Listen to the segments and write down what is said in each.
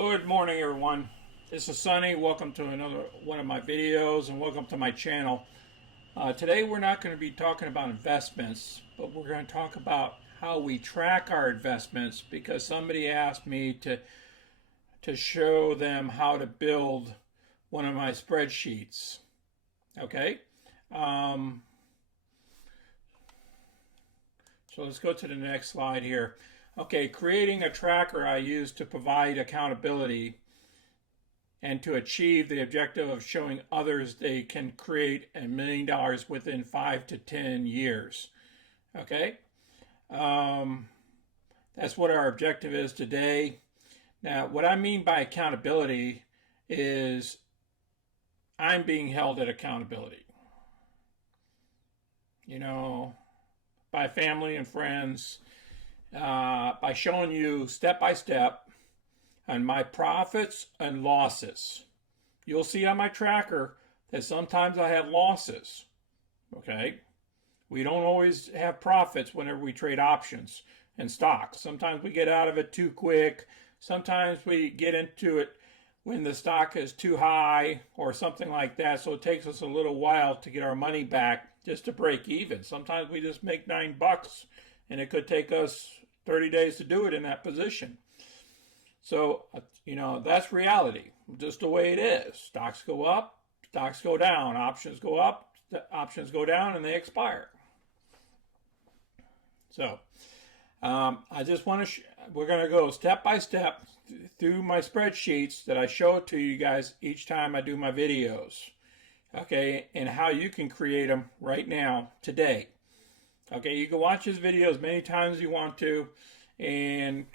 Good morning, everyone. This is Sonny. Welcome to another one of my videos and welcome to my channel. Today we're not going to be talking about investments, but we're going to talk about how we track our investments because somebody asked me to show them how to build one of my spreadsheets. Okay? So let's go to the next slide here. Okay, creating a tracker I use to provide accountability and to achieve the objective of showing others they can create $1 million within 5 to 10 years. Okay, that's what our objective is today. Now, what I mean by accountability is I'm being held at accountability. You know, by family and friends. By showing you step by step on my profits and losses. You'll see on my tracker that sometimes I have losses. Okay? We don't always have profits whenever we trade options and stocks. Sometimes we get out of it too quick. Sometimes we get into it when the stock is too high or something like that. So it takes us a little while to get our money back just to break even. Sometimes we just make $9 and it could take us 30 days to do it in that position. So, you know, that's reality, just the way it is. Stocks go up, stocks go down, options go up, options go down, and they expire. So, I just want to, we're going to go step by step through my spreadsheets that I show it to you guys each time I do my videos. Okay, and how you can create them right now, today. Okay, you can watch his videos many times as you want to, and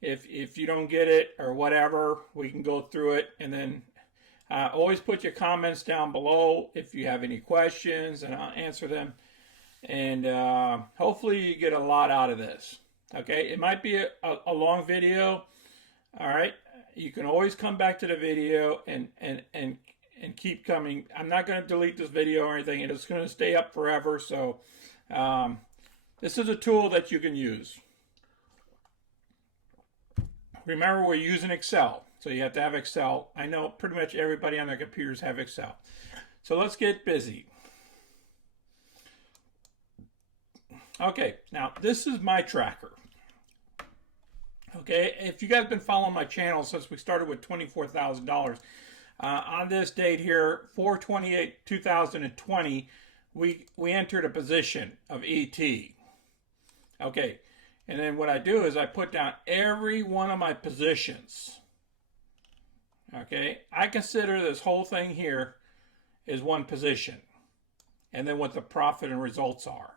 if you don't get it or whatever, we can go through it, and then always put your comments down below if you have any questions, and I'll answer them, and hopefully you get a lot out of this. Okay, it might be a long video, all right? You can always come back to the video and keep coming. I'm not going to delete this video or anything. It's going to stay up forever, so this is a tool that you can use. Remember, we're using Excel, so you have to have Excel. I know pretty much everybody on their computers have Excel. So let's get busy. Okay, now this is my tracker. Okay, if you guys have been following my channel since we started with $24,000, on this date here, 4/28/2020, we entered a position of ET. Okay, and then what I do is I put down every one of my positions. Okay, I consider this whole thing here is one position, and then what the profit and results are.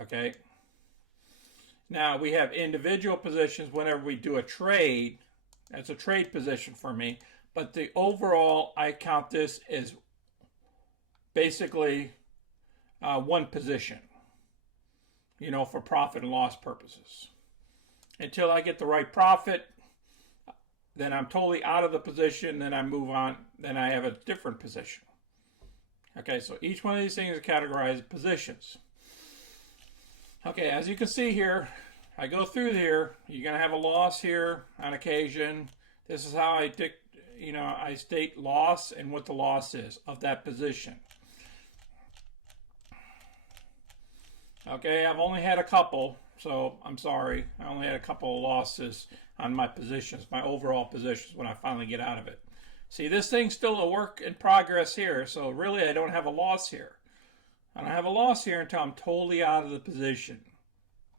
Okay, now we have individual positions whenever we do a trade. That's a trade position for me, but the overall, I count this as basically one position, you know, for profit and loss purposes. Until I get the right profit, then I'm totally out of the position, then I move on, then I have a different position. Okay, so each one of these things is categorized as positions. Okay, as you can see here, I go through here, you're going to have a loss here on occasion. This is how I state loss and what the loss is of that position. Okay, I've only had a couple, so I'm sorry. I only had a couple of losses on my positions, my overall positions when I finally get out of it. See, this thing's still a work in progress here, so really I don't have a loss here. I don't have a loss here until I'm totally out of the position.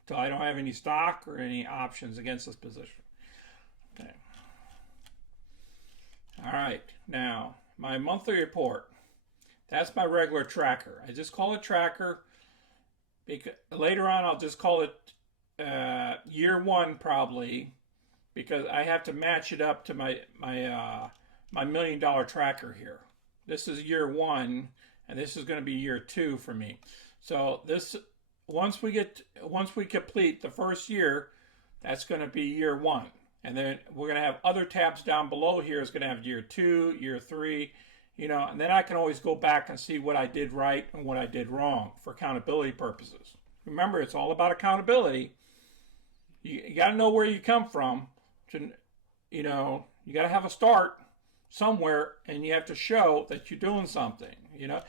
Until I don't have any stock or any options against this position. Okay. All right, now my monthly report. That's my regular tracker. I just call it tracker. Because later on, I'll just call it year one probably, because I have to match it up to my $1 million tracker here. This is year one, and this is going to be year two for me. So this once we complete the first year, that's going to be year one, and then we're going to have other tabs down below here. It's going to have year two, year three. You know, and then I can always go back and see what I did right and what I did wrong for accountability purposes. Remember, it's all about accountability. you got to know where you come from. To, you know, you got to have a start somewhere, and you have to show that you're doing something. You know,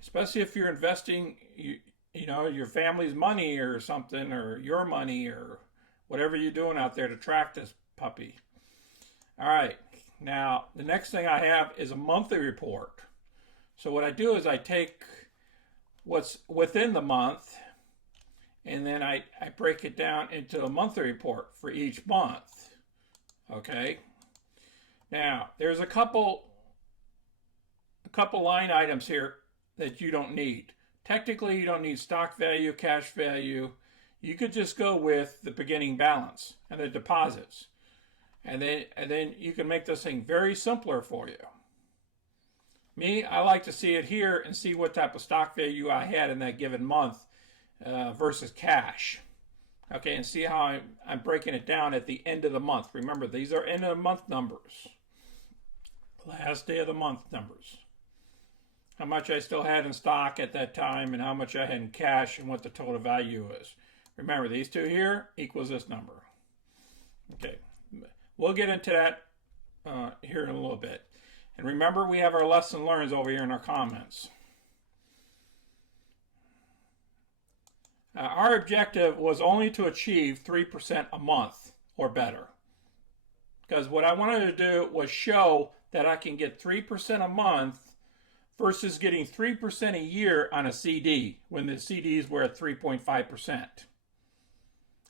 especially if you're investing, you know, your family's money or something, or your money, or whatever you're doing out there to track this puppy. All right. Now, the next thing I have is a monthly report. So what I do is I take what's within the month, and then I break it down into a monthly report for each month. Okay. Now, there's a couple line items here that you don't need. Technically, you don't need stock value, cash value. You could just go with the beginning balance and the deposits. And then you can make this thing very simpler for you. Me, I like to see it here and see what type of stock value I had in that given month versus cash. Okay, and see how I'm breaking it down at the end of the month. Remember, these are end of the month numbers. Last day of the month numbers. How much I still had in stock at that time and how much I had in cash and what the total value is. Remember, these two here equals this number. Okay, we'll get into that here in a little bit. And remember, we have our lesson learns over here in our comments. Our objective was only to achieve 3% a month or better. Because what I wanted to do was show that I can get 3% a month versus getting 3% a year on a CD when the CDs were at 3.5%.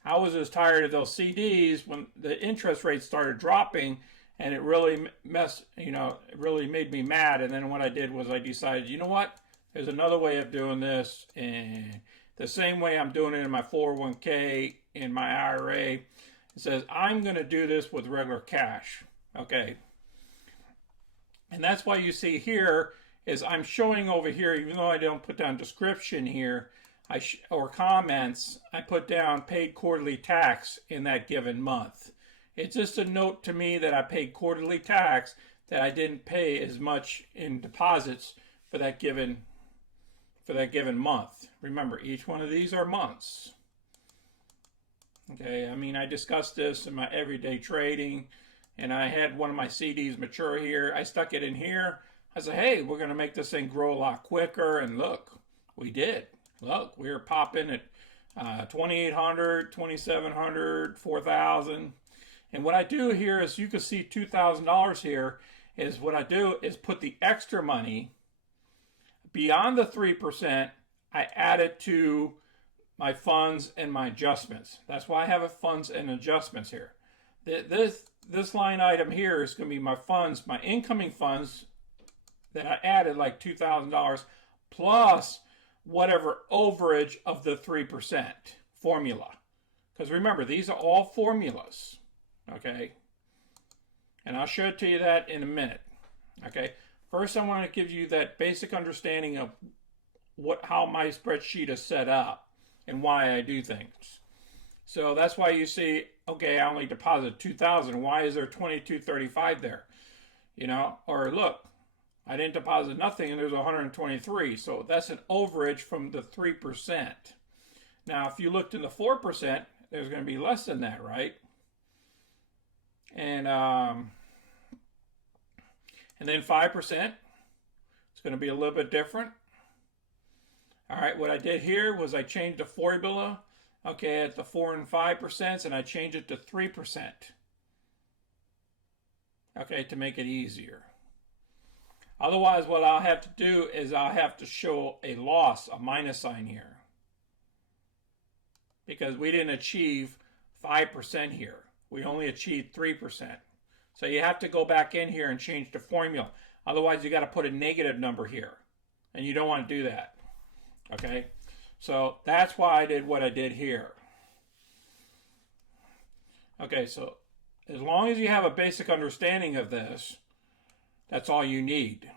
I was as tired of those CDs when the interest rates started dropping, and it really it really made me mad. And then what I did was I decided, you know what? There's another way of doing this, and the same way I'm doing it in my 401k, in my IRA. It says I'm going to do this with regular cash. Okay. And that's why you see here is I'm showing over here, even though I don't put down description here, or comments, I put down paid quarterly tax in that given month. It's just a note to me that I paid quarterly tax, that I didn't pay as much in deposits for that given month. Remember, each one of these are months. Okay, I mean, I discussed this in my everyday trading, and I had one of my CDs mature here. I stuck it in here. I said, hey, we're going to make this thing grow a lot quicker, and look, we did. Look, we were popping at 2,800, 2,700, 4,000. And what I do here is, you can see $2,000 here, is what I do is put the extra money beyond the 3%, I add it to my funds and my adjustments. That's why I have a funds and adjustments here. This line item here is going to be my funds, my incoming funds that I added, like $2,000, plus whatever overage of the 3% formula. Because remember, these are all formulas. Okay? And I'll show it to you that in a minute. Okay? First, I want to give you that basic understanding of how my spreadsheet is set up and why I do things. So that's why you see, okay, I only deposited $2,000. Why is there $2,235 there? You know, or look, I didn't deposit nothing and there's $123. So that's an overage from the 3%. Now, if you looked in the 4%, there's going to be less than that, right? And then 5%, it's going to be a little bit different. All right, what I did here was I changed the formula, okay, at the 4 and 5%, and I changed it to 3%. Okay, to make it easier. Otherwise, what I'll have to do is I'll have to show a loss, a minus sign here. Because we didn't achieve 5% here. We only achieved 3%. So you have to go back in here and change the formula. Otherwise, you got to put a negative number here. And you don't want to do that. Okay? So that's why I did what I did here. Okay, so as long as you have a basic understanding of this, that's all you need.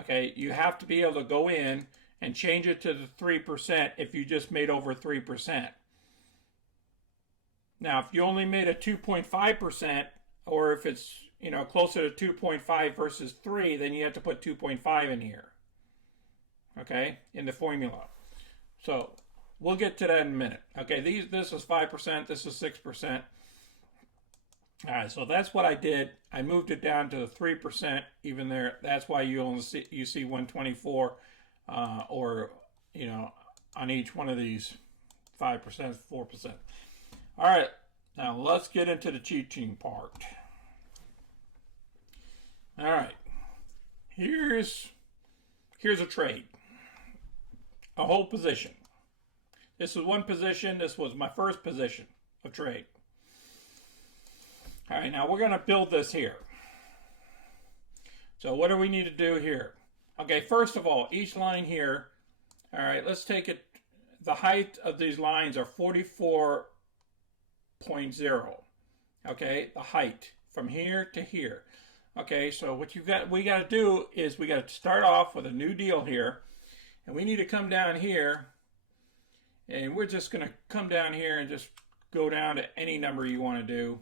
Okay, you have to be able to go in and change it to the 3% if you just made over 3%. Now, if you only made a 2.5%, or if it's, you know, closer to 2.5 versus 3, then you have to put 2.5 in here. Okay, in the formula. So we'll get to that in a minute. Okay, this is 5%, this is 6%. All right, so that's what I did. I moved it down to the 3% even there. That's why you only see 124 or on each one of these 5%, 4%. All right, now let's get into the cheating part. All right, here's a trade, a whole position. This was one position. This was my first position of trade. All right, now we're going to build this here. So what do we need to do here? Okay, first of all, each line here, all right, let's take it. The height of these lines are 44.0. Okay, the height from here to here. Okay, so what we got to do is we got to start off with a new deal here, and we need to come down here, and we're just going to come down here and just go down to any number you want to do.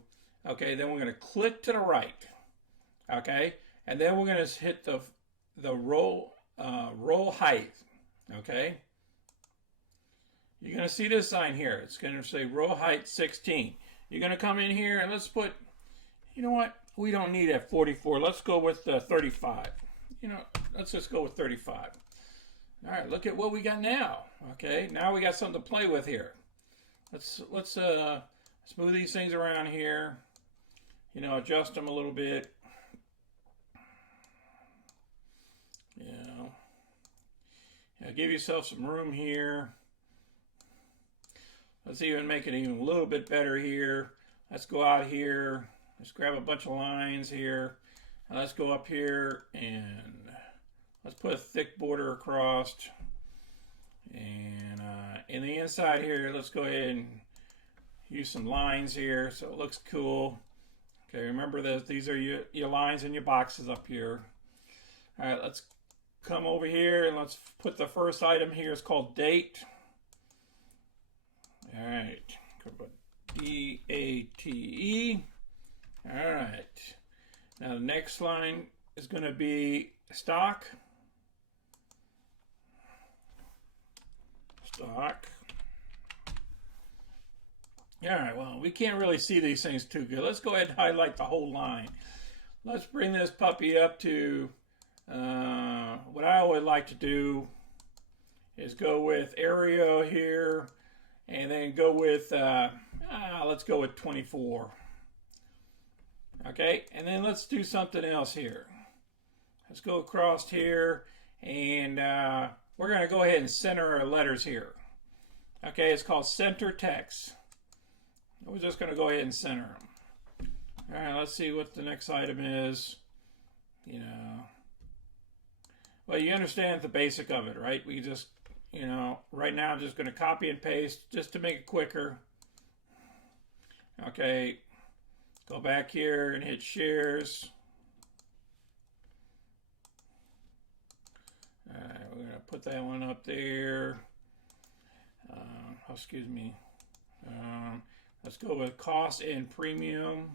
Okay, then we're going to click to the right. Okay, and then we're going to hit the roll height. Okay, you're going to see this sign here. It's going to say roll height 16. You're going to come in here and let's put, you know what? We don't need at 44. Let's go with 35. Let's just go with 35. All right, look at what we got now. Okay, now we got something to play with here. Let's smooth these things around here. Adjust them a little bit. Give yourself some room here. Let's even make it even a little bit better here. Let's go out here. Let's grab a bunch of lines here. Let's go up here and let's put a thick border across. And in the inside here, let's go ahead and use some lines here so it looks cool. Okay, remember that these are your lines and your boxes up here. All right, let's come over here and let's put the first item here. It's called date. All right, D-A-T-E. All right. Now the next line is going to be stock. Stock. All right, well, we can't really see these things too good. Let's go ahead and highlight the whole line. Let's bring this puppy up to, what I always like to do is go with area here and then go with, let's go with 24. Okay, and then let's do something else here. Let's go across here and we're going to go ahead and center our letters here. Okay, it's called center text. We're just going to go ahead and center them. All right, let's see what the next item is. Well, you understand the basic of it, right? We just, right now I'm just going to copy and paste just to make it quicker. Okay, go back here and hit shares. All right, we're going to put that one up there. Excuse me. Let's go with cost and premium.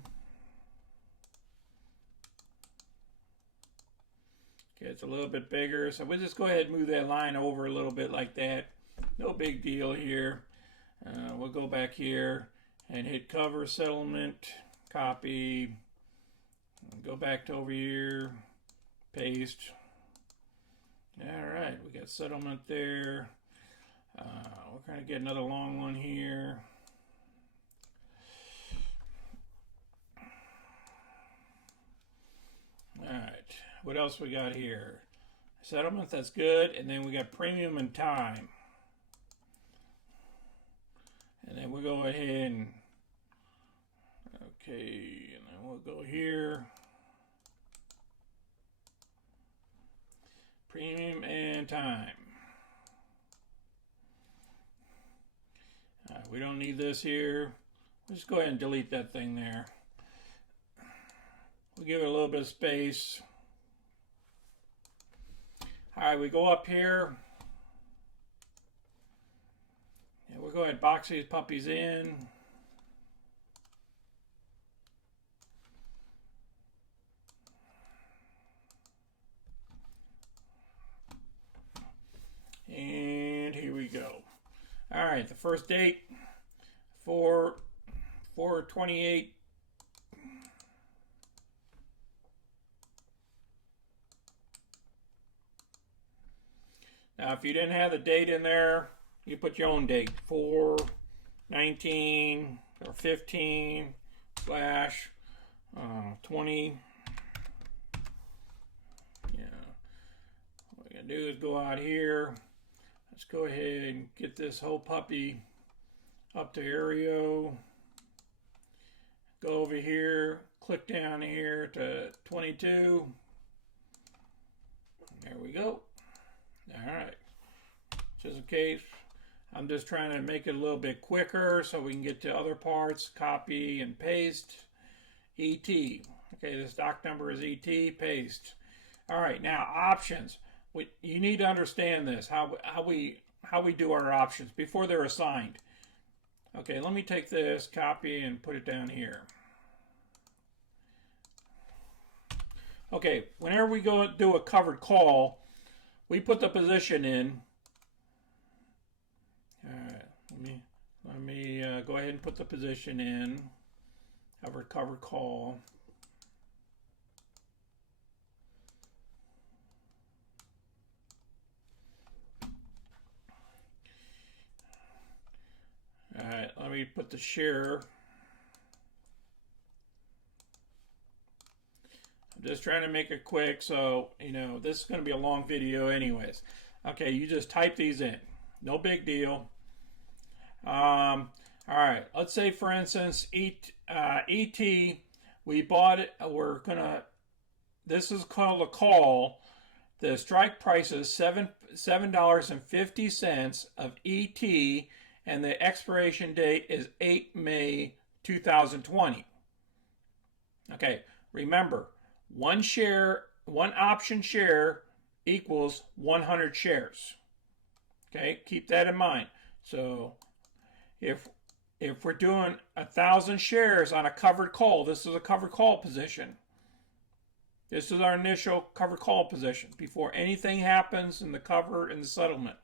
Okay, it's a little bit bigger, so we'll just go ahead and move that line over a little bit like that. No big deal here. We'll go back here and hit cover settlement, copy, go back to over here, paste. All right, we got settlement there. We're going to get another long one here. All right, what else we got here? Settlement, that's good. And then we got premium and time. And then we'll go ahead and, okay, and then we'll go here. Premium and time. We don't need this here. Just go ahead and delete that thing there. We'll give it a little bit of space. All right, we go up here. Yeah, we'll go ahead and box these puppies in. And here we go. All right, the first date, 4/4/28. Now, if you didn't have the date in there, you put your own date, 4/19 or 15 slash 20. Yeah. What we're going to do is go out here. Let's go ahead and get this whole puppy up to Aereo. Go over here, click down here to 22. There we go. All right. Just in case, I'm just trying to make it a little bit quicker so we can get to other parts. Copy and paste. ET. Okay, the stock number is ET. Paste. All right, now options. You need to understand this, how we do our options before they're assigned. Okay, let me take this, copy, and put it down here. Okay, whenever we go do a covered call, we put the position in. All right, let me go ahead and put the position in. Covered call. All right, let me put the share. I'm just trying to make it quick, so this is going to be a long video anyways. Okay, you just type these in. No big deal. All right, let's say for instance ET, we bought it. This is called a call. The strike price is $7.50 of ET, and the expiration date is 8 May 2020. Okay, remember, one option share equals 100 shares. Okay, keep that in mind. So if we're doing 1,000 shares on a covered call, this is a covered call position. This is our initial covered call position before anything happens in the cover and the settlement.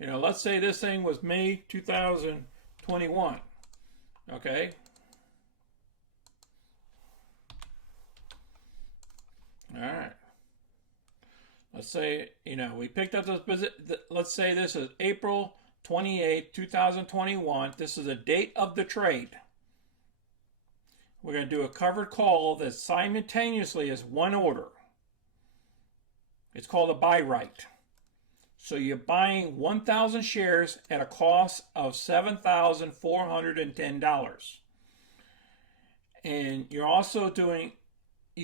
Let's say this thing was May 2021. Okay. All right. Let's say, we picked up this visit. Let's say this is April 28, 2021. This is the date of the trade. We're going to do a covered call that simultaneously is one order. It's called a buy right. So you're buying 1,000 shares at a cost of $7,410. And you're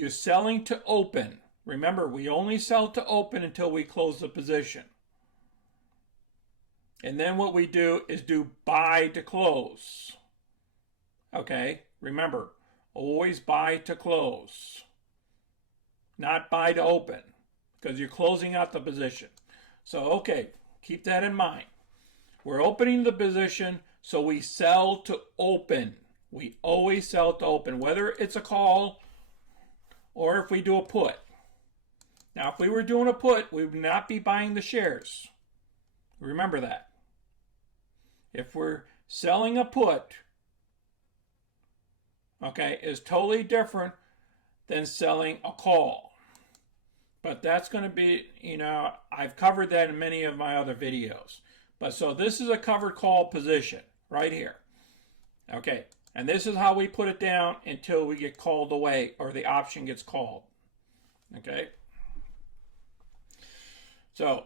selling to open. Remember, we only sell to open until we close the position. And then what we do is do buy to close. Okay, remember, always buy to close. Not buy to open, because you're closing out the position. So, okay, keep that in mind. We're opening the position, so we sell to open. We always sell to open, whether it's a call or if we do a put. Now, if we were doing a put, we would not be buying the shares. Remember that. If we're selling a put, okay, is totally different than selling a call. But that's going to be, I've covered that in many of my other videos. But so this is a covered call position right here. Okay, and this is how we put it down until we get called away or the option gets called. Okay. So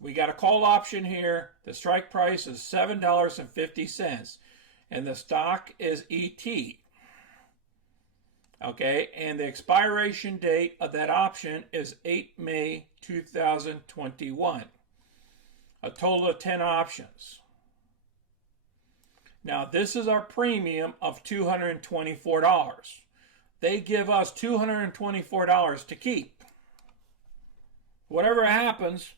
we got a call option here. The strike price is $7.50 and the stock is ET. Okay, and the expiration date of that option is 8 May 2021. A total of 10 options. Now, this is our premium of $224. They give us $224 to keep. Whatever happens,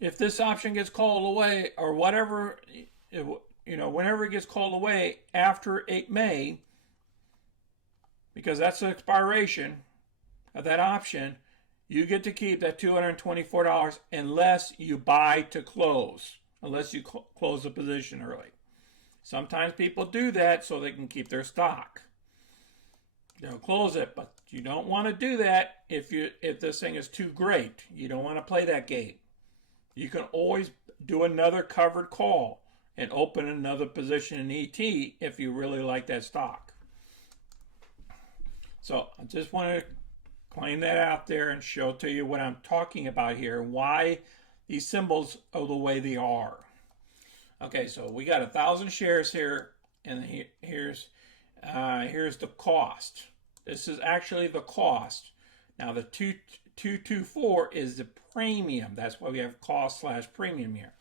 if this option gets called away or whatever, whenever it gets called away after 8 May, because that's the expiration of that option, You get to keep that $224 unless you buy to close, unless you close the position early. Sometimes people do that so they can keep their stock. They'll close it, but you don't want to do that if this thing is too great. You don't want to play that game. You can always do another covered call and open another position in ET if you really like that stock. So I just want to claim that out there and show to you what I'm talking about here, why these symbols are the way they are. Okay, so we got 1,000 shares here, and here's the cost. This is actually the cost. Now the 224 is the premium. That's why we have cost/premium here.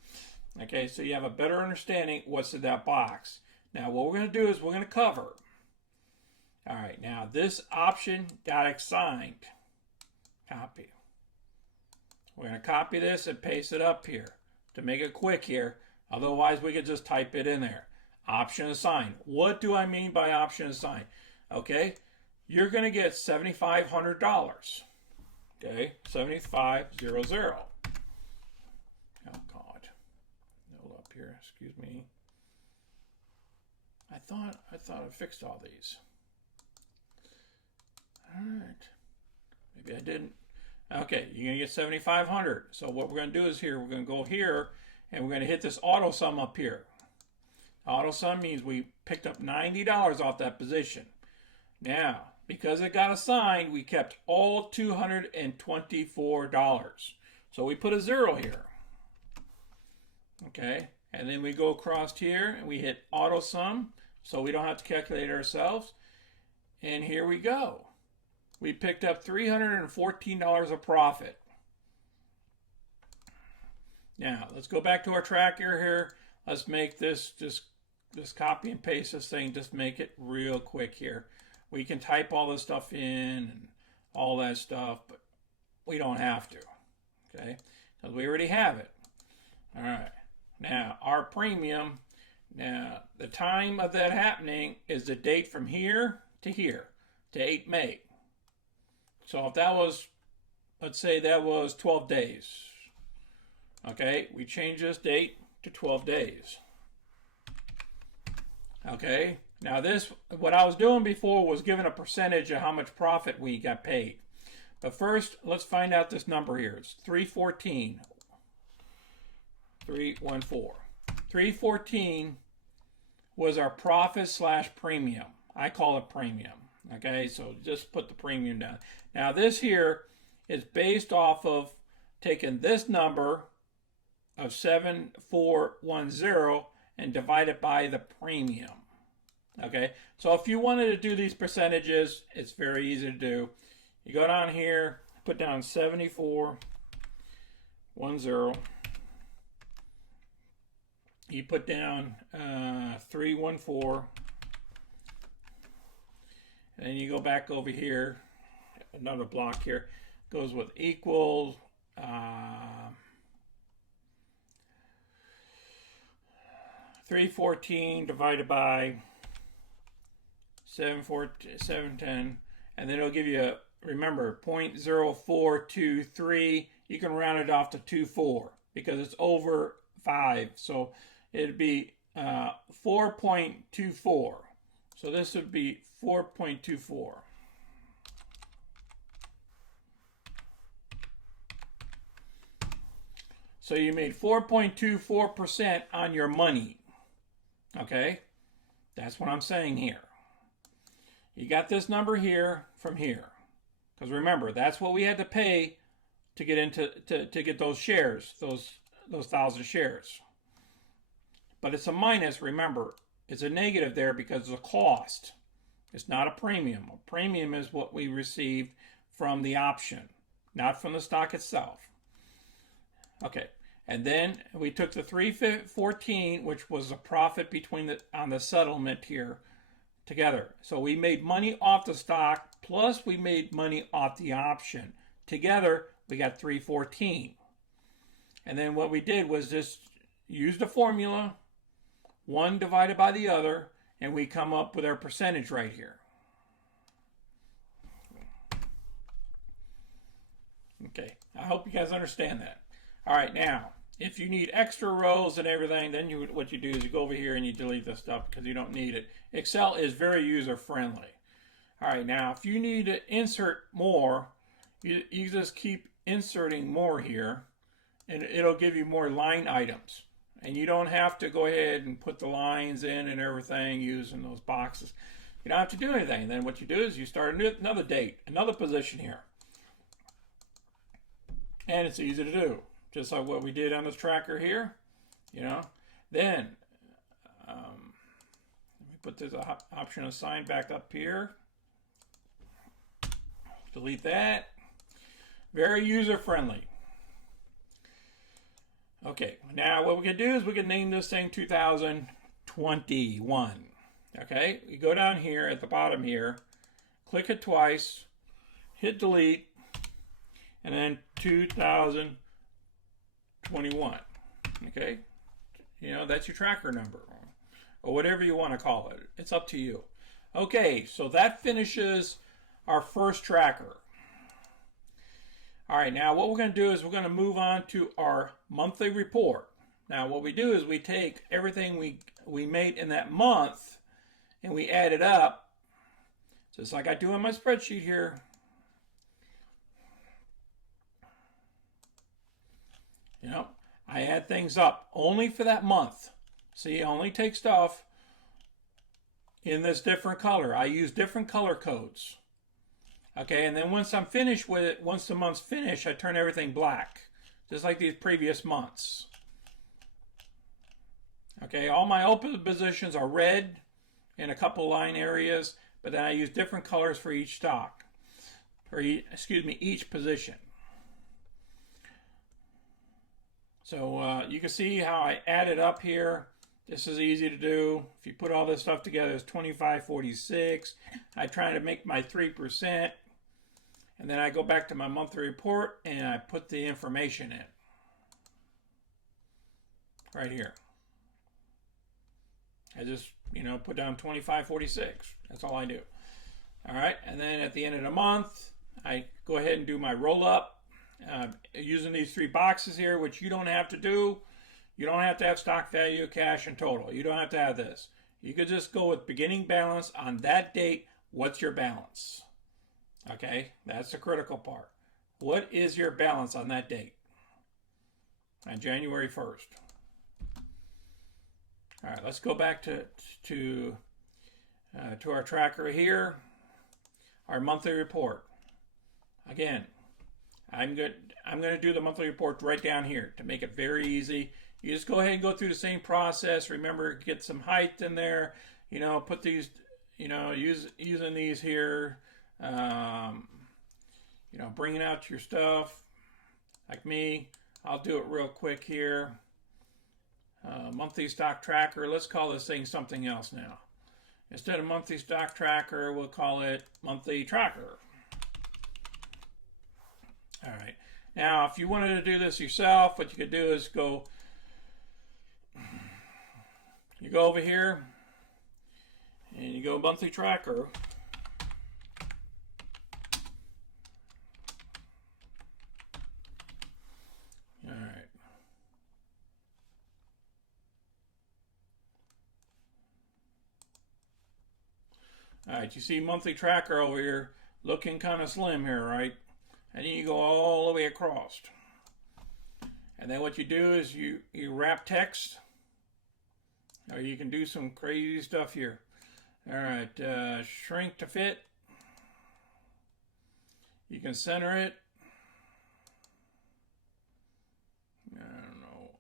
Okay, so you have a better understanding what's in that box. Now what we're going to do is we're going to cover. All right, now this option got assigned. Copy. We're going to copy this and paste it up here to make it quick here. Otherwise, we could just type it in there. Option assigned. What do I mean by option assigned? Okay, you're going to get $7,500. Okay, 7500. Oh God, hold up here. Excuse me. I thought I fixed all these. All right, maybe I didn't. Okay, you're gonna get 7,500. So what we're gonna do is here, we're gonna go here, and we're gonna hit this auto sum up here. Auto sum means we picked up $90 off that position. Now, because it got assigned, we kept all $224. So we put a 0 here. Okay, and then we go across here and we hit auto sum, so we don't have to calculate it ourselves. And here we go. We picked up $314 of profit. Now, let's go back to our tracker here. Let's make this, just copy and paste this thing, just make it real quick here. We can type all this stuff in and all that stuff, but we don't have to, okay? Because we already have it. All right, now our premium, now the time of that happening is the date from here, to 8 May. So if that was, let's say that was 12 days. Okay, we change this date to 12 days. Okay, now this, what I was doing before was giving a percentage of how much profit we got paid. But first, let's find out this number here. It's 314. 314. 314 was our profit/premium. I call it premium. Okay, so just put the premium down. Now this here is based off of taking this number of 7410 and divide it by the premium. Okay, so if you wanted to do these percentages, it's very easy to do. You go down here, put down 7410. You put down 314. And then you go back over here, another block here, goes with equals 314 divided by 710, and then it'll give you, remember, 0.0423. You can round it off to 24 because it's over 5. So it'd be 4.24. So this would be 4.24. So you made 4.24% on your money. Okay? That's what I'm saying here. You got this number here from here. Because remember, that's what we had to pay to get into to get those shares, those 1,000 shares. But it's a minus, remember. It's a negative there because it's a cost. It's not a premium. A premium is what we received from the option, not from the stock itself. Okay, and then we took the 314, which was a profit on the settlement here, together. So we made money off the stock, plus we made money off the option. Together, we got 314. And then what we did was just use the formula, one divided by the other, and we come up with our percentage right here. Okay, I hope you guys understand that. All right, now, if you need extra rows and everything, then what you do is you go over here and you delete this stuff because you don't need it. Excel is very user-friendly. All right, now, if you need to insert more, you just keep inserting more here, and it'll give you more line items. And you don't have to go ahead and put the lines in and everything using those boxes. You don't have to do anything. Then what you do is you start another date, another position here. And it's easy to do. Just like what we did on this tracker here. Then let me put this option assigned back up here. Delete that. Very user friendly. Okay, now what we can do is we can name this thing 2021. Okay, you go down here at the bottom here, click it twice, hit delete, and then 2021. Okay, that's your tracker number, or whatever you want to call it. It's up to you. Okay, so that finishes our first tracker. All right, now what we're going to do is we're going to move on to our monthly report. Now what we do is we take everything we made in that month and we add it up, just like I do on my spreadsheet here. I add things up only for that month. See, I only take stuff in this different color. I use different color codes. Okay, and then once I'm finished with it, once the month's finished, I turn everything black, just like these previous months. Okay, all my open positions are red in a couple line areas, but then I use different colors for each stock, or each position. So you can see how I added up here. This is easy to do. If you put all this stuff together, it's 2546. I try to make my 3%. And then I go back to my monthly report and I put the information in. Right here. I just, put down 2546. That's all I do. All right. And then at the end of the month, I go ahead and do my roll up using these three boxes here, which you don't have to do. You don't have to have stock value, cash, and total. You don't have to have this. You could just go with beginning balance on that date. What's your balance? Okay, that's the critical part. What is your balance on that date? On January 1st. All right, let's go back to our tracker here. Our monthly report. Again, I'm going to do the monthly report right down here to make it very easy. You just go ahead and go through the same process. Remember, get some height in there. Put these, using these here. Bringing out your stuff. Like me, I'll do it real quick here. Monthly stock tracker. Let's call this thing something else now. Instead of monthly stock tracker, we'll call it monthly tracker. All right. Now, if you wanted to do this yourself, what you could do is you go over here and you go monthly tracker. All right. All right, you see monthly tracker over here looking kind of slim here, right? And then you go all the way across. And then what you do is you wrap text. Or you can do some crazy stuff here. All right, shrink to fit. You can center it. I don't know,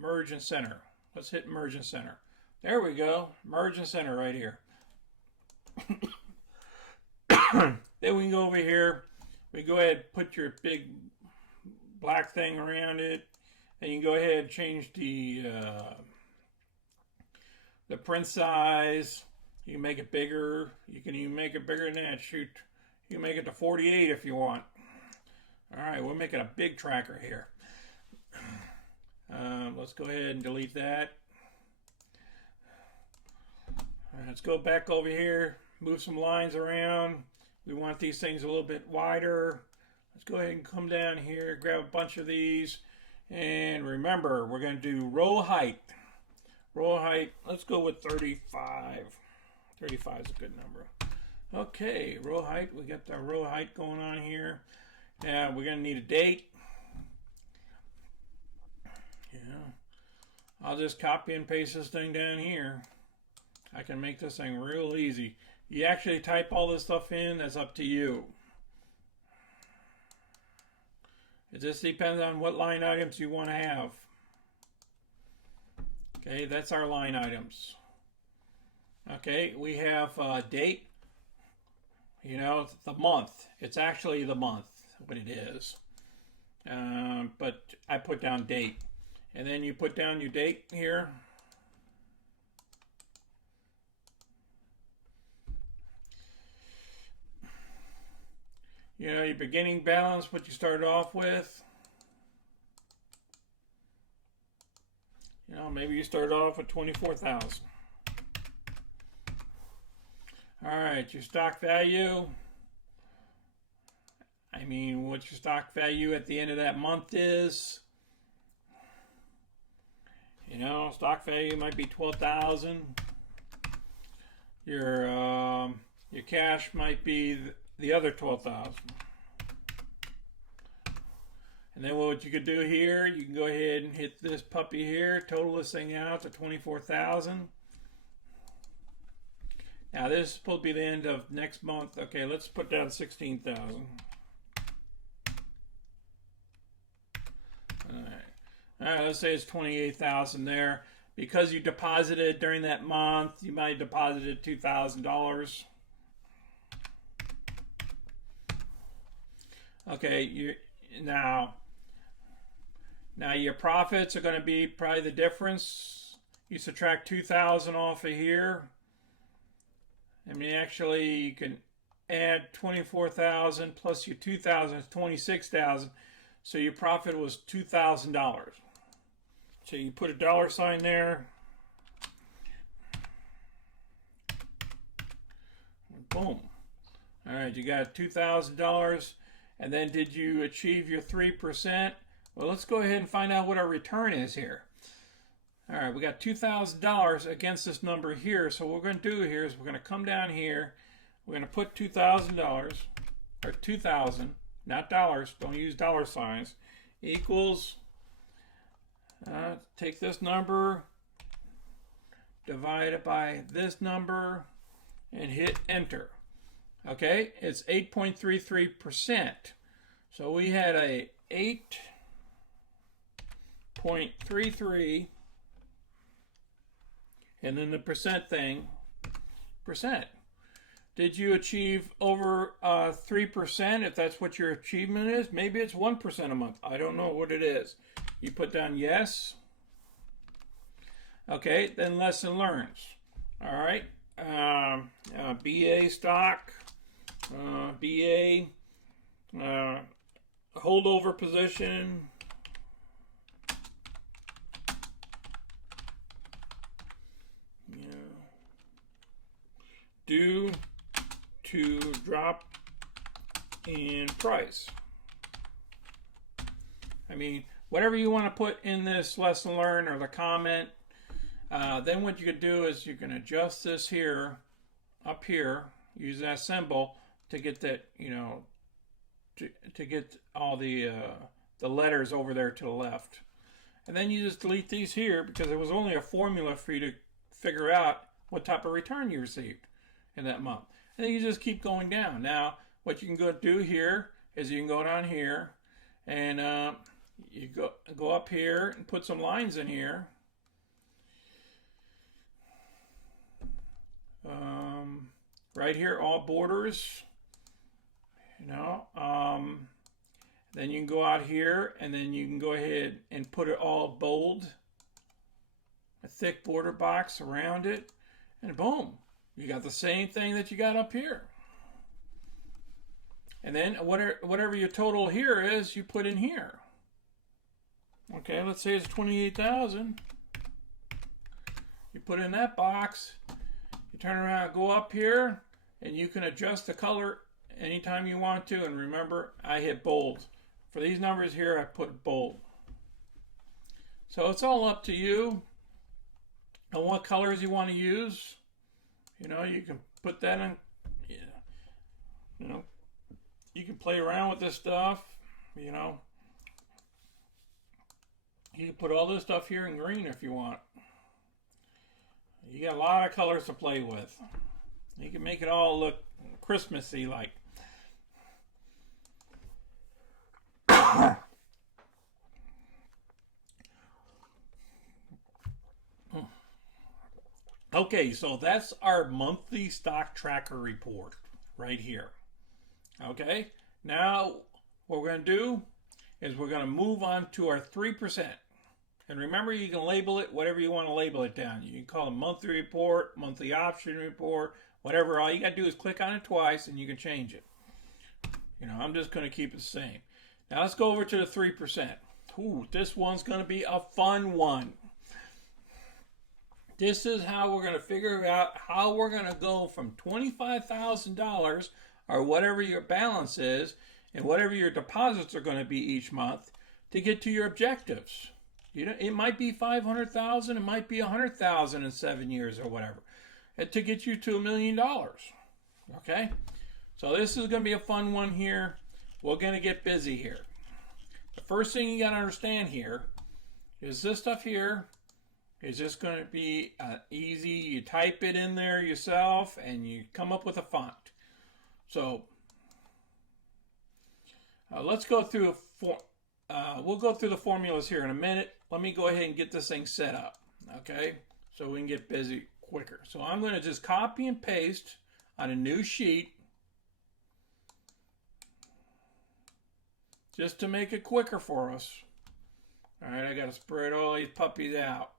merge and center. Let's hit merge and center. There we go, merge and center right here. Then we can go over here. We go ahead and put your big black thing around it, and you can go ahead and change the print size. You can make it bigger. You can even make it bigger than that. Shoot, you can make it to 48 if you want. All right, we're making a big tracker here. Let's go ahead and delete that. All right, let's go back over here, move some lines around. We want these things a little bit wider. Let's go ahead and come down here, grab a bunch of these. And remember, we're going to do row height. Row height, let's go with 35. 35 is a good number. Okay, row height, we got the row height going on here. Now we're going to need a date. Yeah, I'll just copy and paste this thing down here. I can make this thing real easy. You actually type all this stuff in, that's up to you. It just depends on what line items you want to have. Okay, that's our line items. Okay, we have date. You know, the month. It's actually the month, what it is. But I put down date. And then you put down your date here. You know, your beginning balance, what you started off with. You know, maybe you started off with 24,000. All right, your stock value. I mean, what your stock value at the end of that month is. You know, stock value might be 12,000. Your cash might be the other 12,000. And then what you could do here, you can go ahead and hit this puppy here, total this thing out to 24,000. Now this is supposed to be the end of next month. Okay, let's put down 16,000. All right, let's say it's 28,000 there. Because you deposited during that month, you might have deposited $2,000. Okay, now your profits are going to be probably the difference. You subtract 2,000 off of here. I mean, actually, you can add 24,000 plus your 2,000 is 26,000. So your profit was $2,000. So you put a dollar sign there. Boom. All right, you got $2,000. And then did you achieve your 3%? Well, let's go ahead and find out what our return is here. All right, we got $2,000 against this number here. So what we're going to do here is we're going to come down here. We're going to put $2,000, or 2,000, not dollars. Don't use dollar signs. Equals, take this number, divide it by this number, and hit enter. Okay, it's 8.33%. So we had a 8.33, and then the percent thing, percent. Did you achieve over 3% if that's what your achievement is? Maybe it's 1% a month. I don't know what it is. You put down yes. Okay, then lesson learns. All right, BA stock. BA, holdover position, due to drop in price. I mean, whatever you want to put in this lesson learned or the comment, then what you could do is you can adjust this here, up here, use that symbol to get that, you know, to get all the letters over there to the left. And then you just delete these here because it was only a formula for you to figure out what type of return you received in that month. And then you just keep going down. Now, what you can go do here is you can go down here and you go up here and put some lines in here. Right here, all borders. You know, then you can go out here and then you can go ahead and put it all bold, a thick border box around it, and boom, you got the same thing that you got up here. And then whatever your total here is, you put in here. Okay, let's say it's 28,000. You put in that box, you turn around, go up here, and you can adjust the color anytime you want to. And remember, I hit bold. For these numbers here, I put bold. So it's all up to you on what colors you want to use. You know, you can put that in, you know, you can play around with this stuff, you know. You can put all this stuff here in green if you want. You got a lot of colors to play with. You can make it all look Christmassy like. Okay, so that's our monthly stock tracker report right here. Okay, now what we're going to do is we're going to move on to our 3%. And remember, you can label it whatever you want to label it down. You can call it monthly report, monthly option report, whatever. All you got to do is click on it twice and you can change it. You know, I'm just going to keep it the same. Now let's go over to the 3%. Ooh, this one's going to be a fun one. This is how we're going to figure out how we're going to go from $25,000 or whatever your balance is and whatever your deposits are going to be each month to get to your objectives. You know, it might be $500,000, it might be $100,000 in 7 years or whatever, to get you to $1 million. Okay, so this is going to be a fun one here. We're going to get busy here. The first thing you got to understand here is this stuff here is just going to be easy. You type it in there yourself and you come up with a font. So let's go through we'll go through the formulas here in a minute. Let me go ahead and get this thing set up, okay? So we can get busy quicker. So I'm going to just copy and paste on a new sheet just to make it quicker for us. All right, I got to spread all these puppies out.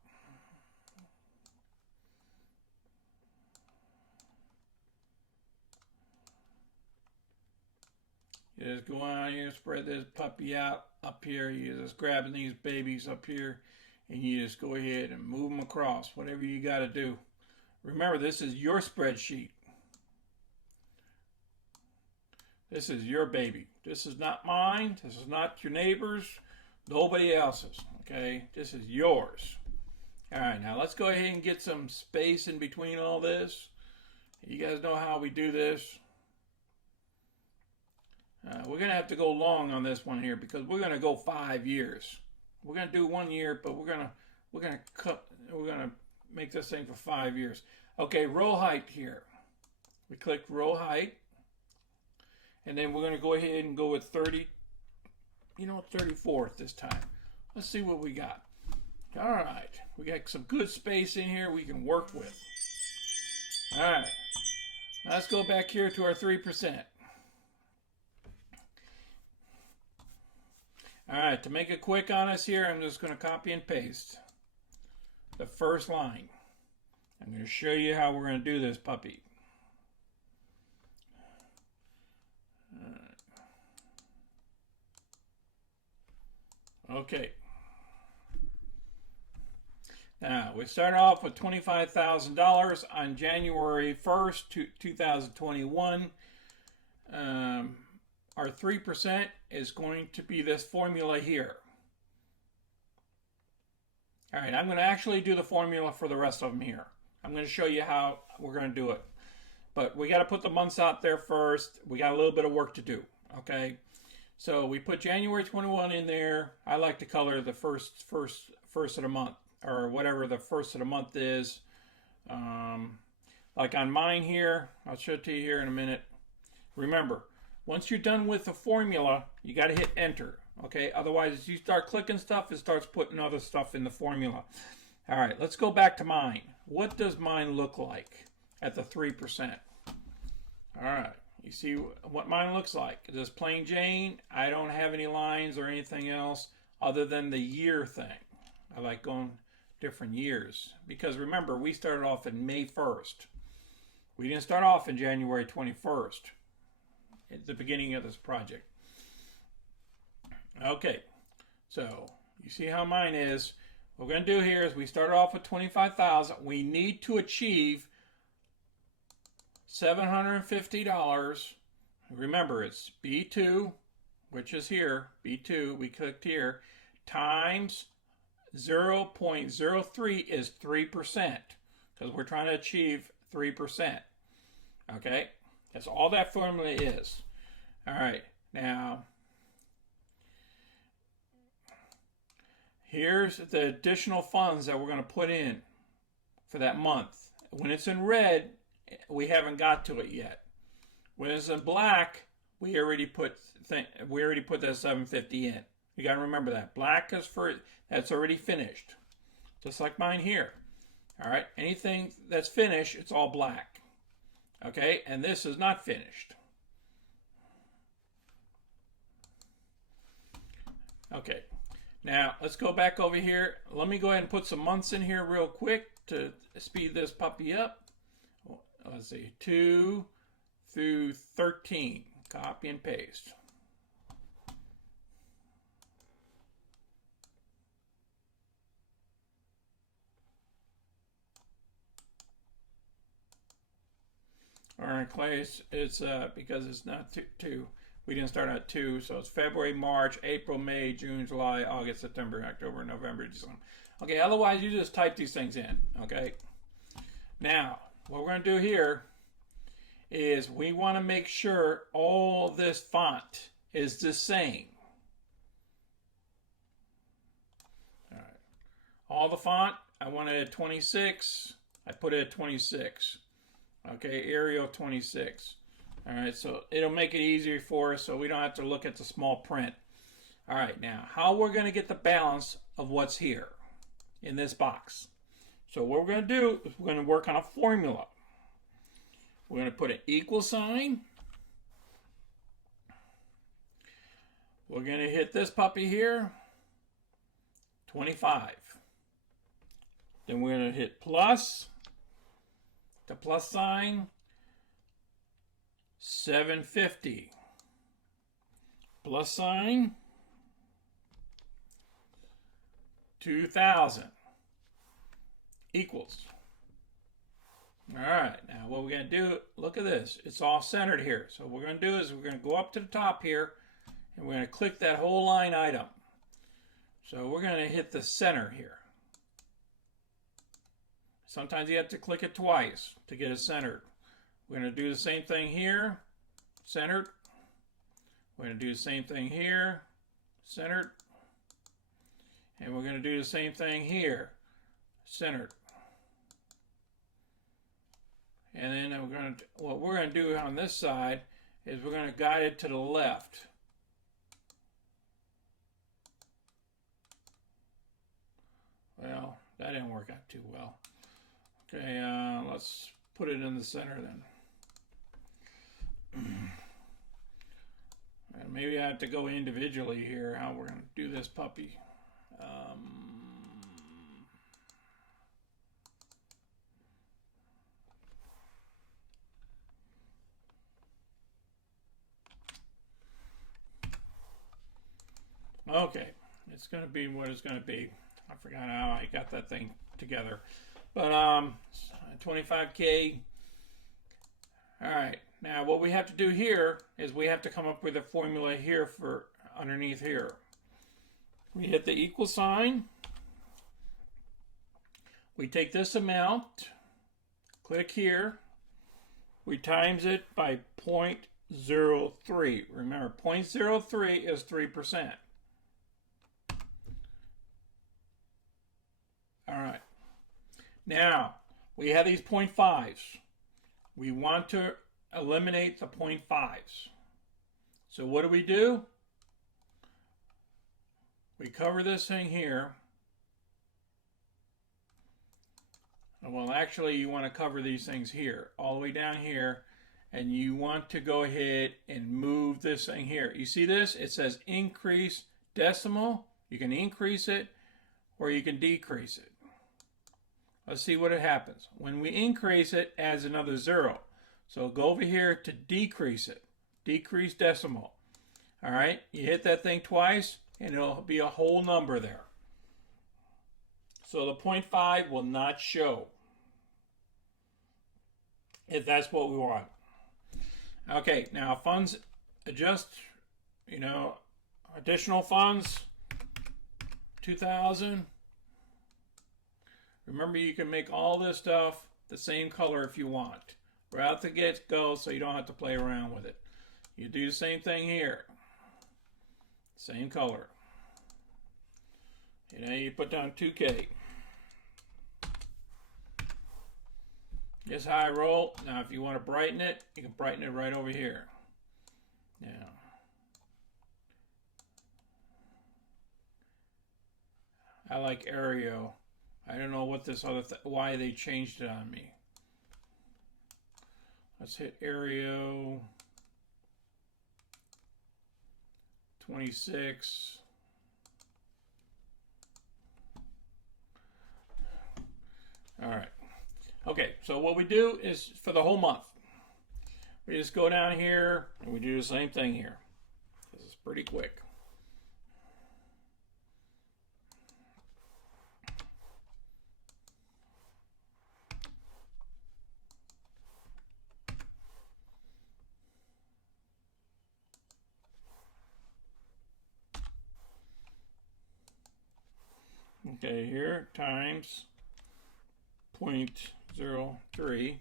You just go on here, spread this puppy out up here. You just grabbing these babies up here, and you just go ahead and move them across, whatever you got to do. Remember, this is your spreadsheet. This is your baby. This is not mine. This is not your neighbor's. Nobody else's. Okay? This is yours. All right, now let's go ahead and get some space in between all this. You guys know how we do this. We're going to have to go long on this one here because we're going to go 5 years. We're going to do 1 year, but we're going to make this thing for 5 years. Okay, row height here. We click row height. And then we're going to go ahead and go with 30, 34 at this time. Let's see what we got. All right, we got some good space in here we can work with. All right, let's go back here to our 3%. All right, to make it quick on us here, I'm just going to copy and paste the first line. I'm going to show you how we're going to do this puppy. Okay. Now, we start off with $25,000 on January 1st, 2021. Our 3% is going to be this formula here. All right, I'm going to actually do the formula for the rest of them here. I'm going to show you how we're going to do it. But we got to put the months out there first. We got a little bit of work to do, okay? So we put January 21 in there. I like to color the first of the month, or whatever the first of the month is. Like on mine here, I'll show it to you here in a minute. Remember, once you're done with the formula, you got to hit enter, okay? Otherwise, as you start clicking stuff, it starts putting other stuff in the formula. All right, let's go back to mine. What does mine look like at the 3%? All right, you see what mine looks like. It is plain Jane. I don't have any lines or anything else other than the year thing. I like going different years because remember, we started off in May 1st. We didn't start off in January 21st. At the beginning of this project. Okay, so you see how mine is. What we're going to do here is we start off with $25,000. We need to achieve $750 Remember, it's B2, which is here, B2, we clicked here, times 0.03 is 3%, because we're trying to achieve 3%. Okay? That's all that formula is. All right, now, here's the additional funds that we're going to put in for that month. When it's in red, we haven't got to it yet. When it's in black, we already put that 750 in. You got to remember that. Black is that's already finished. Just like mine here. All right, anything that's finished, it's all black. Okay, and this is not finished. Okay, now let's go back over here. Let me go ahead and put some months in here real quick to speed this puppy up. Let's see, 2 through 13. Copy and paste. All right, Clay, it's because it's not two. We didn't start at 2, so it's February, March, April, May, June, July, August, September, October, November, December. Okay, otherwise you just type these things in, okay? Now, what we're going to do here is we want to make sure all this font is the same. All right. All the font, I want it at 26. I put it at 26. Okay, Arial 26. All right, so it'll make it easier for us so we don't have to look at the small print. All right, now, how we're going to get the balance of what's here in this box. So what we're going to do is we're going to work on a formula. We're going to put an equal sign. We're going to hit this puppy here, 25. Then we're going to hit plus, the plus sign, 750. Plus sign, 2,000. Equals. All right, now what we're going to do, look at this. It's all centered here. So what we're going to do is we're going to go up to the top here, and we're going to click that whole line item. So we're going to hit the center here. Sometimes you have to click it twice to get it centered. We're going to do the same thing here, centered. We're going to do the same thing here, centered. And we're going to do the same thing here, centered. And then what we're going to do on this side is we're going to guide it to the left. Well, that didn't work out too well. Okay, let's put it in the center then. And maybe I have to go individually here, how we're going to do this puppy. Okay, it's going to be what it's going to be. I forgot how I got that thing together. But 25K. All right, now what we have to do here is we have to come up with a formula here for underneath here. We hit the equal sign. We take this amount, click here. We times it by 0.03. Remember, 0.03 is 3%. All right. Now, we have these 0.5s. We want to eliminate the 0.5s. So what do? We cover this thing here. Well, actually, you want to cover these things here, all the way down here, and you want to go ahead and move this thing here. You see this? It says increase decimal. You can increase it or you can decrease it. Let's see what happens. When we increase it, it adds another 0. So go over here to decrease it. Decrease decimal. All right, you hit that thing twice, and it'll be a whole number there. So the 0.5 will not show if that's what we want. Okay, now funds adjust, you know, additional funds, 2,000. Remember, you can make all this stuff the same color if you want. Right out the get-go, so you don't have to play around with it. You do the same thing here. Same color. And then you put down 2K. This is how I roll. Now, if you want to brighten it, you can brighten it right over here. Now, I like Aereo. I don't know what this other why they changed it on me. Let's hit Aereo 26. All right. Okay, so what we do is for the whole month, we just go down here and we do the same thing here. This is pretty quick. Okay, here times 0.03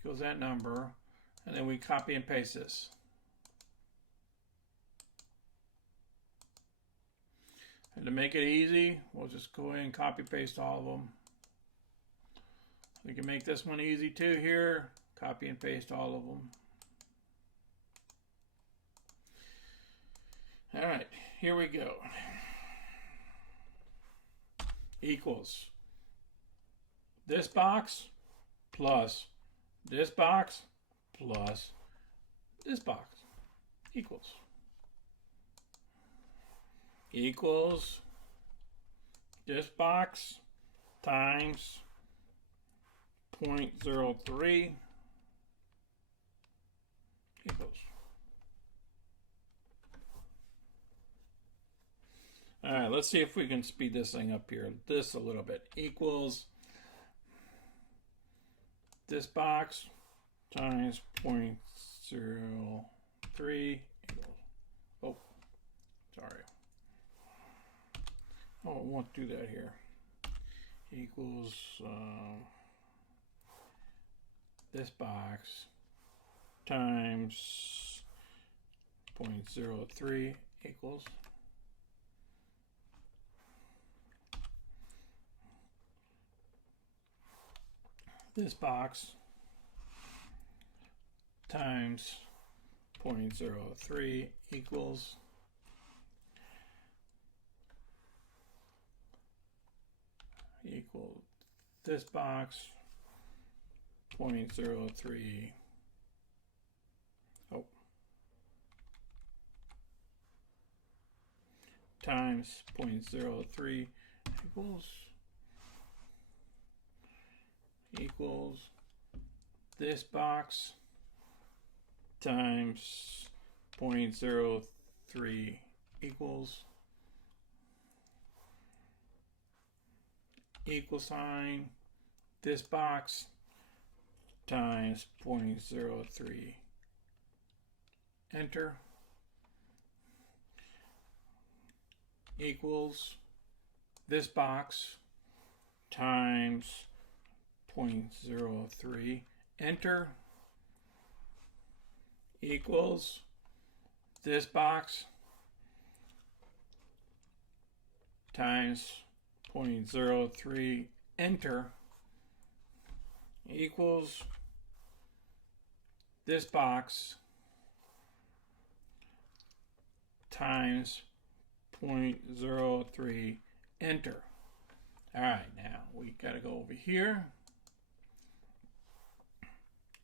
equals that number, and then we copy and paste this. And to make it easy, we'll just go ahead and copy paste all of them. We can make this one easy too here. Copy and paste all of them. All right, here we go. Equals this box plus this box plus this box equals this box times 0.03 equals. All right, let's see if we can speed this thing up here just a little bit. Equals this box times 0.03 equals. Oh, sorry. Oh, I won't do that here. Equals this box times 0.03 equals. This box times 0.03 equals this box 0.03 times 0.03 equals this box times 0.03 equals equal sign this box times 0.03 enter equals this box times 0.03 enter equals this box times 0.03 enter equals this box times 0.03 enter. All right, now we got to go over here.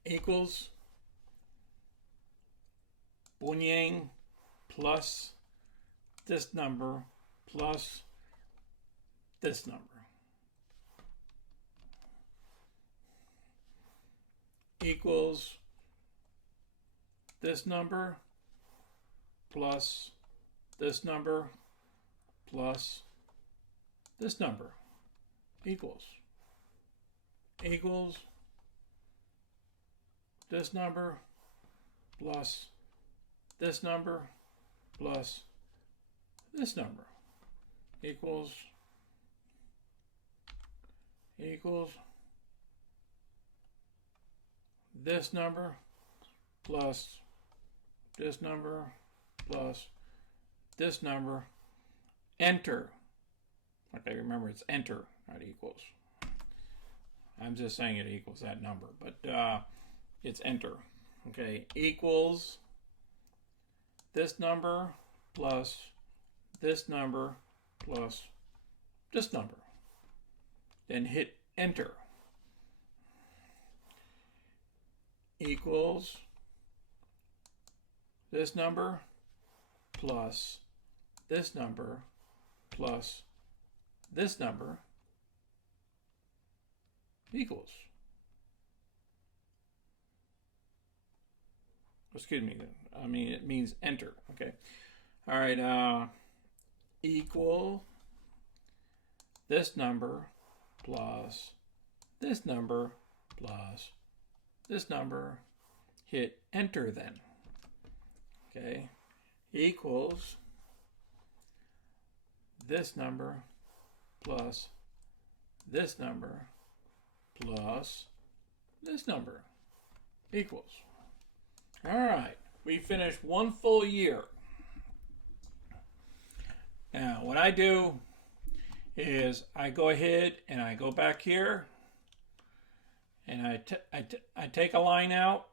Equals Bunyang plus this number plus this number equals this number plus this number plus this number equals this number plus this number plus this number equals this number plus this number plus this number. Enter. Okay, remember it's enter, not equals. I'm just saying it equals that number, but it's enter. Okay, equals this number plus this number plus this number. Then hit enter. Equals this number plus this number plus this number equals. Excuse me. I mean, it means enter. Okay. All right. Equal this number plus this number plus this number. Hit enter then. Okay. Equals this number plus this number plus this number equals. All right, we finished one full year. Now, what I do is I go ahead and I go back here and I take a line out.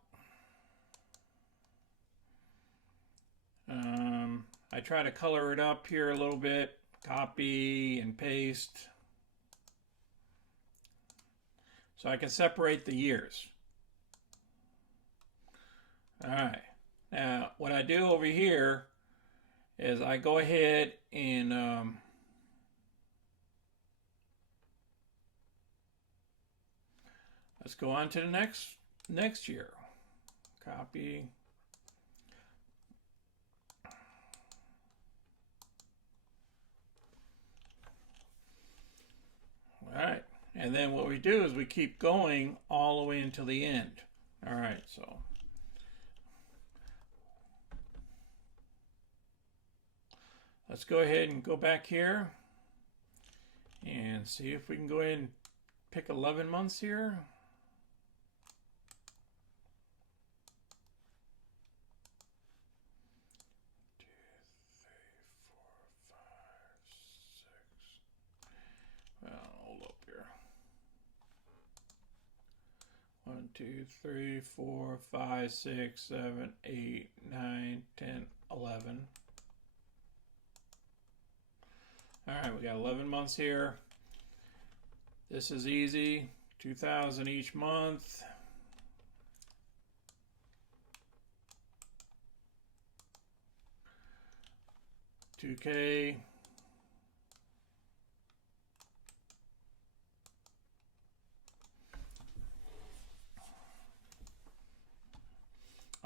I try to color it up here a little bit, copy and paste, so I can separate the years. All right, now what I do over here is I go ahead and let's go on to the next year. Copy. All right, and then what we do is we keep going all the way until the end. All right, so let's go ahead and go back here and see if we can go ahead and pick 11 months here. One, two, three, four, five, 6, 7, 8, 9, 10, 11. All right, we got 11 months here. This is easy. 2,000 each month. $2K.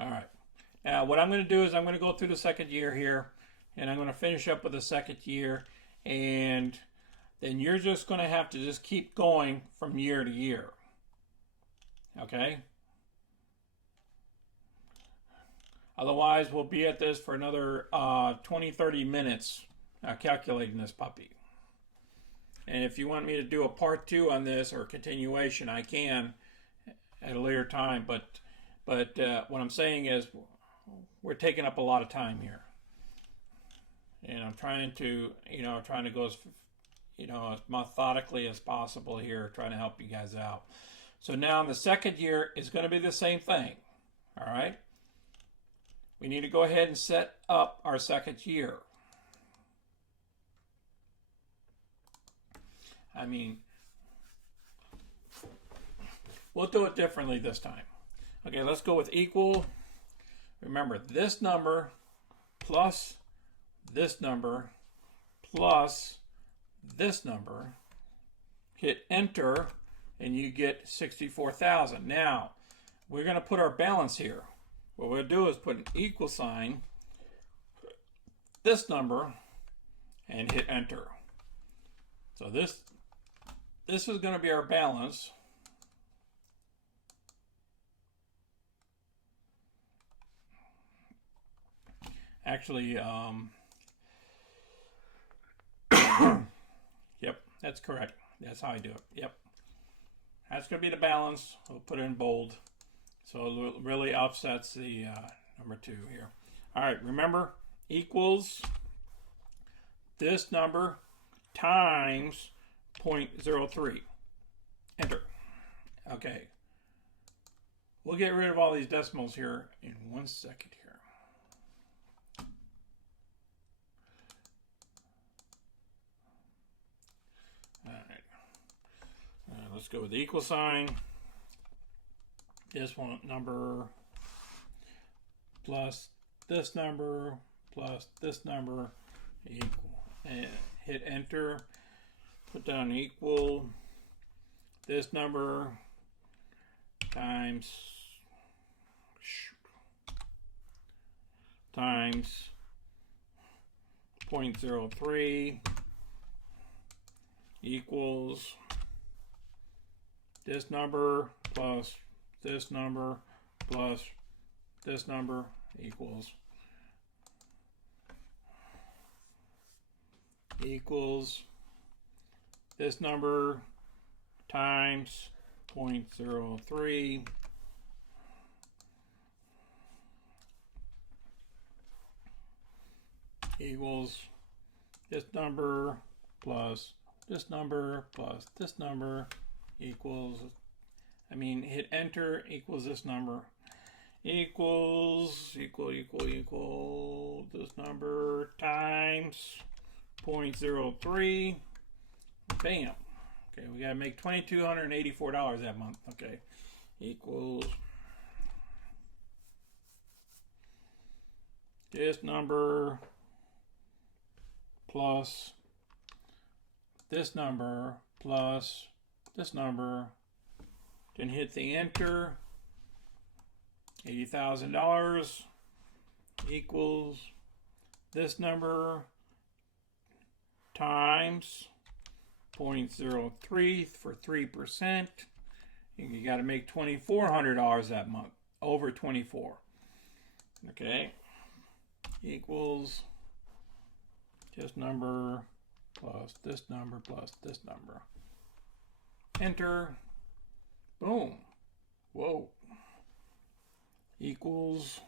All right. Now, what I'm going to do is I'm going to go through the second year here, and I'm going to finish up with the second year, and then you're just going to have to just keep going from year to year. Okay? Otherwise, we'll be at this for another 20, 30 minutes calculating this puppy. And if you want me to do a part 2 on this or continuation, I can at a later time, but what I'm saying is we're taking up a lot of time here. And I'm trying to, trying to go as, as methodically as possible here, trying to help you guys out. So now in the second year is going to be the same thing. All right. We need to go ahead and set up our second year. I mean, we'll do it differently this time. Okay, let's go with equal. Remember, this number plus this number plus this number. Hit enter, and you get 64,000. Now, we're going to put our balance here. What we'll do is put an equal sign, this number, and hit enter. So this is going to be our balance. Actually, yep, that's correct. That's how I do it. Yep. That's going to be the balance. We'll put it in bold. So it really offsets the number 2 here. All right, remember, equals this number times 0.03. Enter. Okay. We'll get rid of all these decimals here in 1 second here. All right. Let's go with the equal sign. This one number plus this number plus this number equal. And hit enter. Put down equal this number times 0.03 equals this number plus this number plus this number equals this number times 0.03 equals this number plus this number plus this number equals, hit enter, equals this number equals equal this number times 0.03. Bam. Okay, we gotta make $2,284 that month. Okay, equals this number plus this number plus this number. Then hit the enter. $80,000 equals this number times 0.03 for 3%. You got to make $2,400 that month, over 24. Okay, equals this number plus this number plus this number. Enter. Boom. Whoa. Equals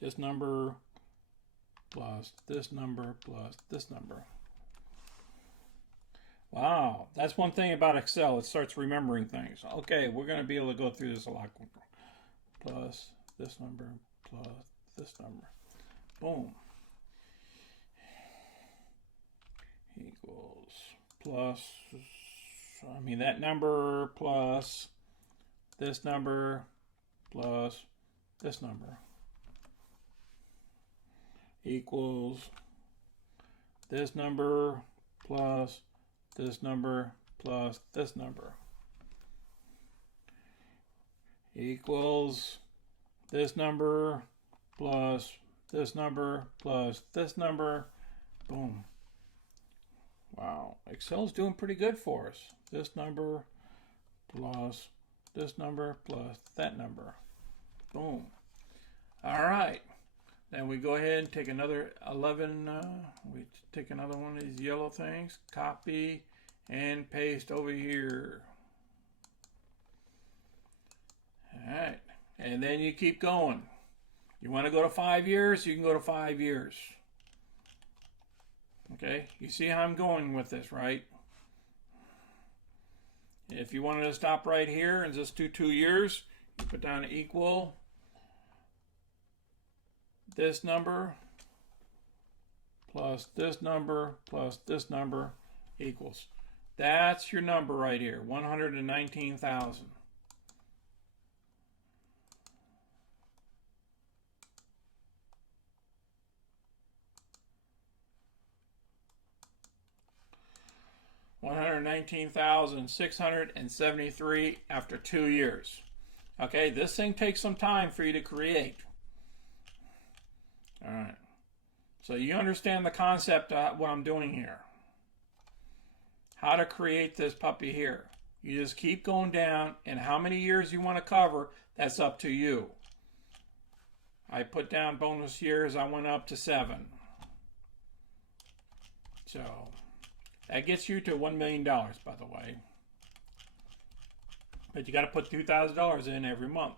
this number plus this number plus this number. Wow, that's one thing about Excel. It starts remembering things. Okay, we're going to be able to go through this a lot quicker. Plus this number plus this number. Boom. Equals plus, that number plus this number plus this number equals this number plus this number plus this number equals this number plus this number plus this number. Boom. Wow, Excel's doing pretty good for us. This number plus this number plus that number. Boom. All right. Then we go ahead and take another 11. We take another one of these yellow things, copy and paste over here. All right. And then you keep going. You want to go to 5 years? You can go to 5 years. Okay, you see how I'm going with this, right? If you wanted to stop right here and just do 2 years, you put down equal this number plus this number plus this number equals. That's your number right here, 119,000. $119,673 after 2 years. Okay, this thing takes some time for you to create. All right. So you understand the concept of what I'm doing here. How to create this puppy here. You just keep going down, and how many years you want to cover, that's up to you. I put down bonus years, I went up to 7. So that gets you to $1 million, by the way. But you got to put $2,000 in every month.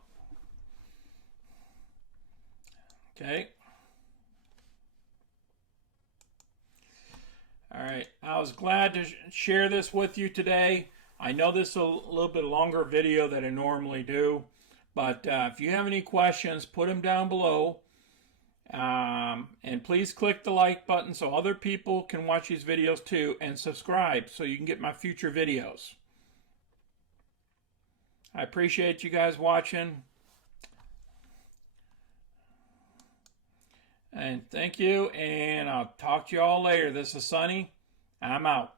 Okay. All right. I was glad to share this with you today. I know this is a little bit longer video than I normally do, but if you have any questions, put them down below. And please click the like button so other people can watch these videos too, and subscribe so you can get my future videos. I appreciate you guys watching. And thank you, and I'll talk to you all later. This is Sonny. I'm out.